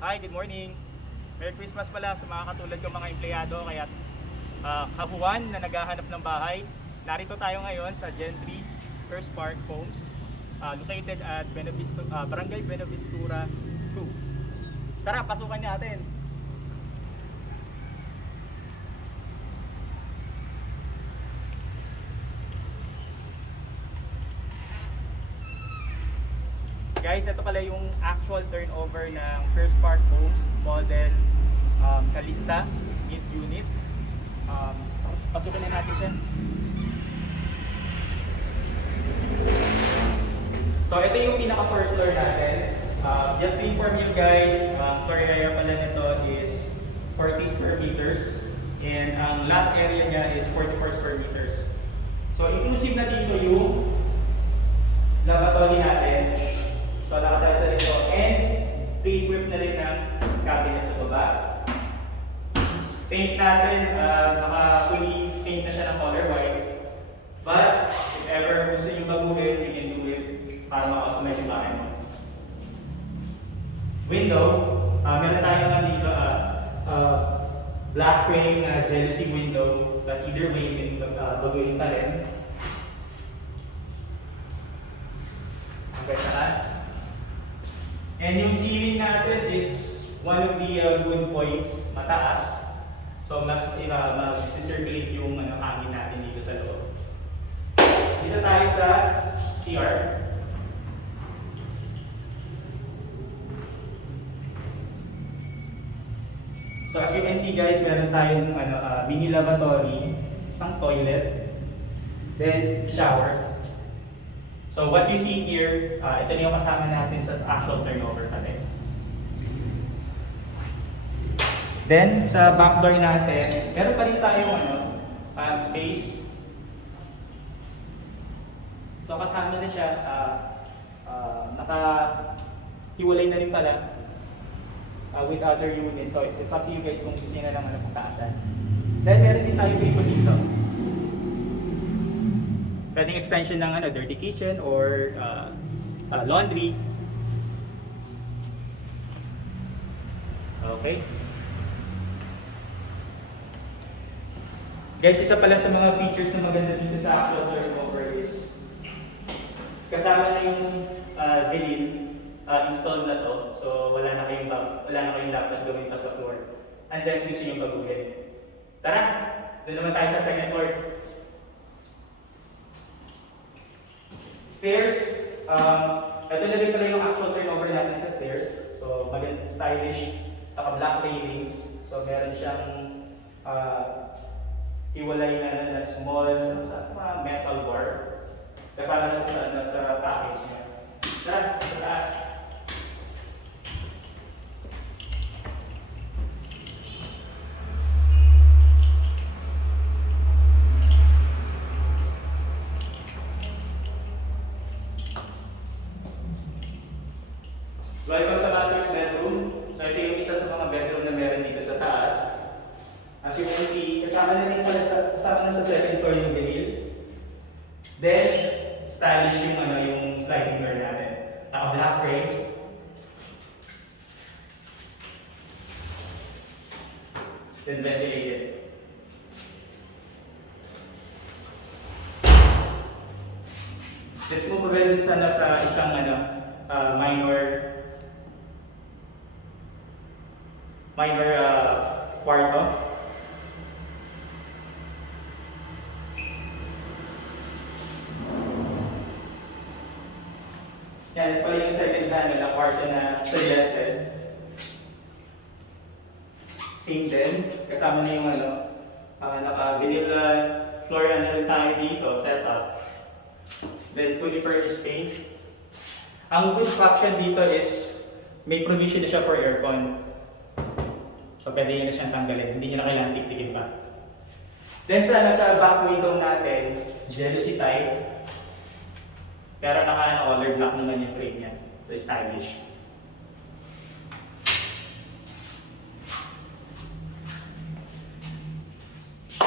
Hi, good morning. Merry Christmas pala sa mga katulad kong mga empleyado kaya kahuwan na naghahanap ng bahay. Narito tayo ngayon sa Gentry First Park Homes, located at Barangay Benavistura 2. Tara, pasukan natin. Guys, ito pala yung actual turnover ng First Park Homes model Calista mid-unit. Pasukan na natin siya. So ito yung pinaka-first floor natin. Just to inform you guys, floor area pala nito is 40 square meters and ang lot area niya is 44 square meters. So inclusive na dito yung lavatory natin. So nakatayo sa dito and pre-equip na rin ng cabinet sa baba. Paint natin, naka-fully paint na siya ng color white. But if ever gusto nyo baguhin, you can do it para makakustomize yung bahay mo. Window, meron tayo nga dito black frame jealousy window, but either way, you can baguhin pa rin. Hanggang taas. And yung ceiling natin is one of the good points, mataas. So mas mag-circulate yung hangin natin dito sa loob. Dito tayo sa CR. So as you can see guys, meron tayong mini lavatory, isang toilet, then shower. So what you see here, ito na yung kasama natin sa actual turnover natin. Then sa back door natin, meron pa rin tayong space. So kasama na siya, naka-hiwalay na rin pala with other units. So it's up to you guys kung gusto nyo na lang pagtaasan. Then meron din tayo dito. Pwedeng extension ng dirty kitchen or laundry. Okay. Guys, isa pala sa mga features na maganda dito sa actual turnover is kasama na yung vinil installed na to. So wala na kayong dapat gawin pa sa floor unless gusto nyo baguhin. Tara! Doon naman tayo sa second floor. Stairs, ito na rin pala yung actual turnover natin sa stairs. So, magandang stylish, naka-black railings. So, meron siyang hiwalay na small metal bar. Kasama na sa package niya. Tara, sa taas. Welcome sa master's bedroom. So ito yung isa sa mga bedroom na meron dito sa taas. As you can see, kasama na sa second floor yung vinil. Then, stylish yung sliding door natin. Naka-black frame. Then ventilated. Let's move ahead sana sa isang minor kwarto. Yan, ito pala yung second na kwarto na suggested. Same din, kasama na yung naka-vinyl floor na rin tayo dito, setup. Then fully furnished paint. Ang good option dito is may provision na siya for aircon. So pwede nyo na siyang tanggalin, hindi nyo na kailangan tiktikin pa. Then sa back window natin, jealousy type. Pero color black naman yung frame niya. So stylish.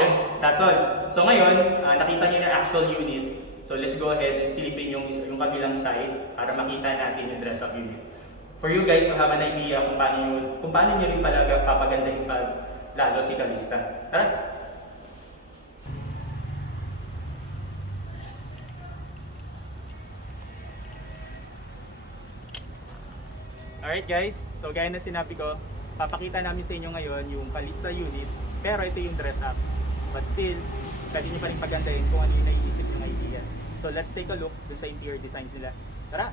Yun, that's all. So ngayon, nakita nyo na actual unit. So let's go ahead and silipin yung kabilang side para makita natin yung dress-up unit. for you guys to have an idea kung paano nyo rin pala papagandahin pa lalo si Calista. Tara! Alright guys, so gaya na sinabi ko, papakita namin sa inyo ngayon yung Calista unit, pero ito yung dress up. But still, pwede nyo pa rin pagandahin kung ano yung naiisip yung idea. So let's take a look dun sa interior designs nila. Tara!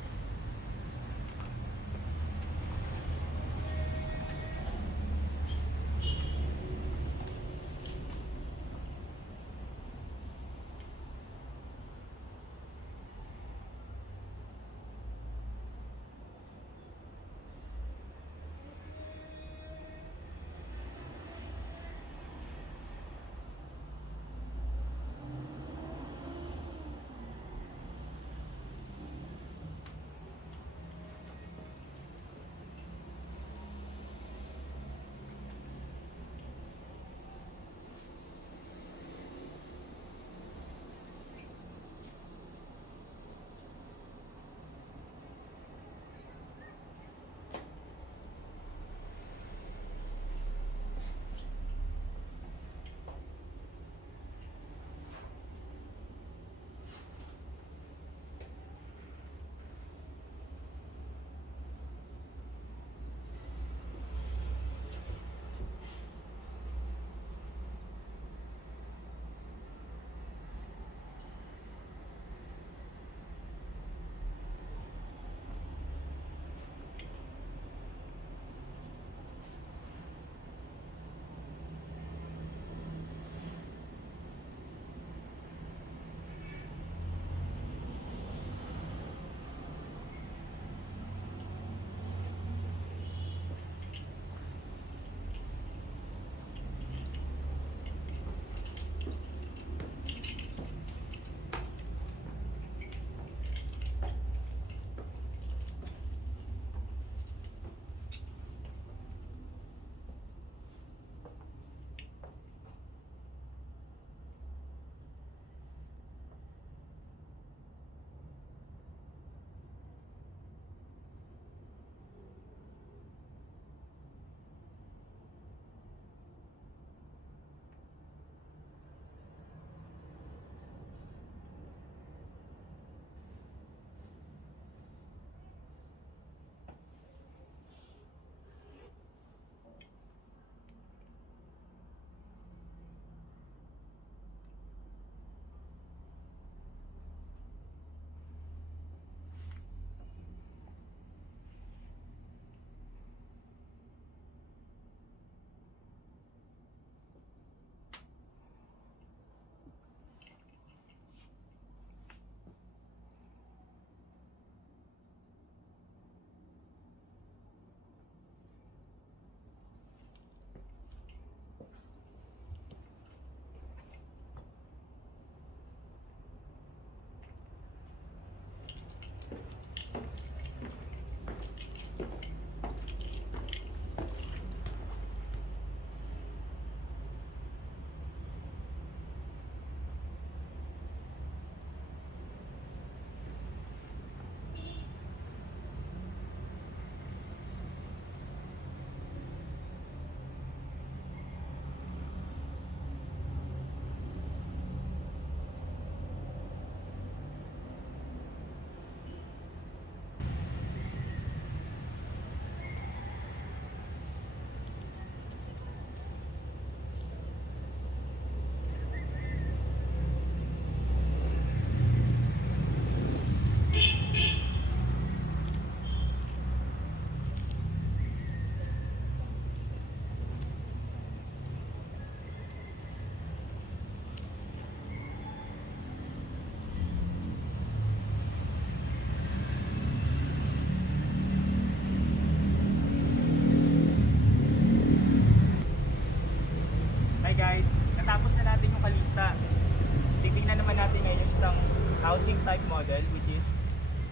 housing type model, which is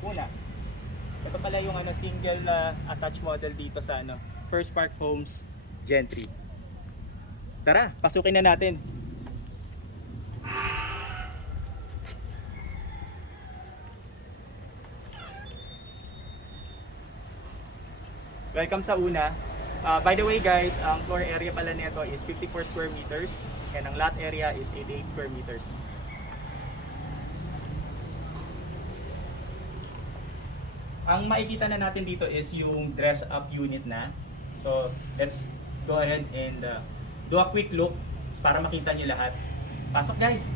una, ito pala yung single attached model dito sa First Park Homes Gen 3. Tara, pasukin na natin. Welcome sa una. By the way guys, ang floor area pala nito is 54 square meters and ang lot area is 88 square meters. Ang makikita na natin dito is yung dress up unit na. So let's go ahead and do a quick look para makita niyo lahat. Pasok guys!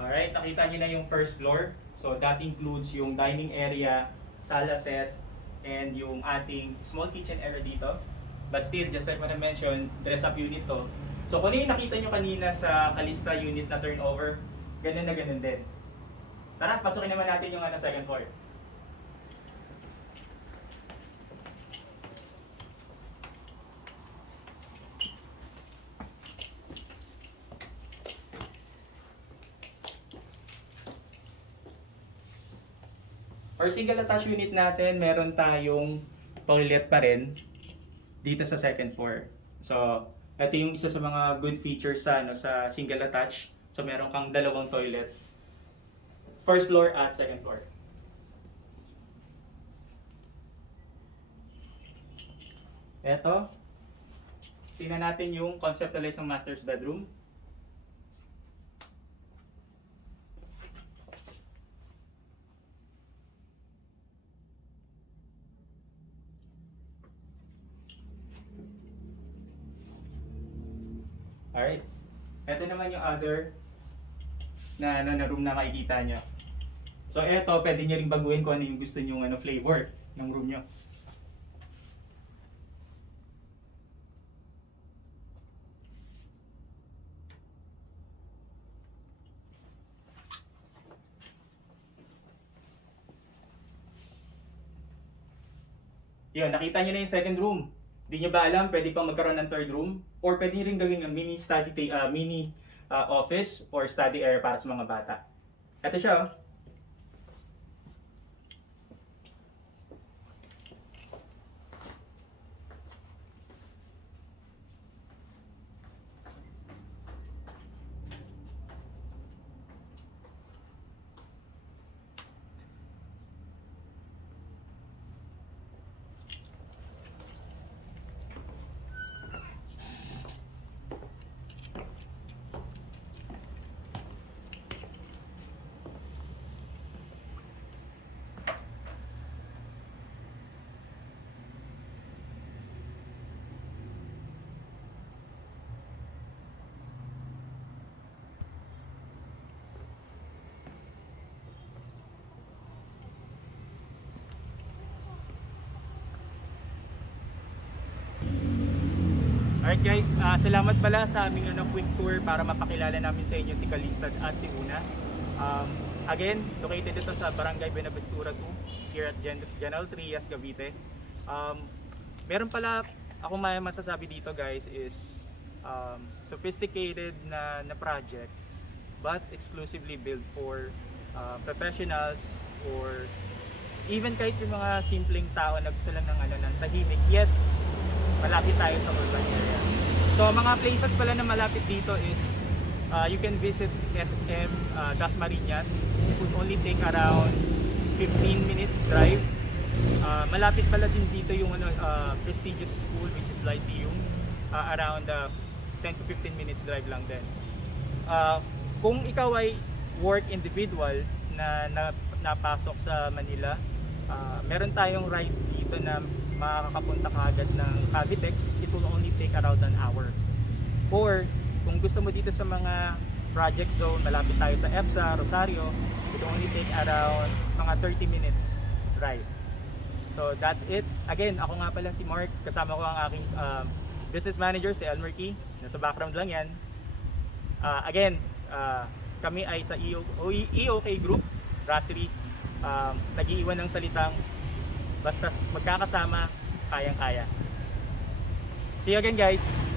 Alright, nakita niyo na yung first floor. So that includes yung dining area, sala set, and yung ating small kitchen area dito. But still, just like what I mentioned, dress up unit to. So kung ano yung nakita nyo kanina sa Kalista unit na turnover, ganun na ganun din. Tara, pasukin naman natin yung second floor. For single attached unit natin, meron tayong toilet pa rin dito sa second floor. So, ito yung isa sa mga good features sa single attached. So, meron kang dalawang toilet. First floor at second floor. Ito. Tingnan natin yung conceptualize ng master's bedroom. Alright. Ito naman yung other na room na makikita nyo. So ito, pwede nyo rin baguhin kung ano yung gusto nyo flavor ng room nyo. Yun, nakita nyo na yung second room. Di nyo ba alam, pwede pang magkaroon ng third room? Or pwede nyo rin gawin ng mini office or study area para sa mga bata. Ito siya. Oh. Alright guys, salamat pala sa aming quick tour para mapakilala namin sa inyo si Kalista at si Una. Again, located ito sa Barangay Buenaventura 2 here at General Trias, Cavite. Meron pala ako masasabi dito guys is sophisticated na project but exclusively built for professionals or even kahit yung mga simpleng tao na gusto lang ng tahimik yet malapit tayo sa urban area. So mga places pala na malapit dito is You can visit SM Dasmariñas. It would only take around 15 minutes drive. Malapit pala din dito yung prestigious school which is Lyceum. Around 10 to 15 minutes drive lang din. Kung ikaw ay work individual na napasok sa Manila, meron tayong ride dito na makakapunta ka agad ng Cavitex. It will only take around an hour. Or kung gusto mo dito sa mga project zone, malapit tayo sa EPSA, Rosario, it will only take around mga 30 minutes drive. So that's it. Again, ako nga pala si Mark, kasama ko ang aking business manager si Elmer Key. Nasa background lang yan. Again, kami ay sa EOK Group, Brasserie. Nag-iiwan ng salitang basta magkakasama, kayang-kaya. See you again guys!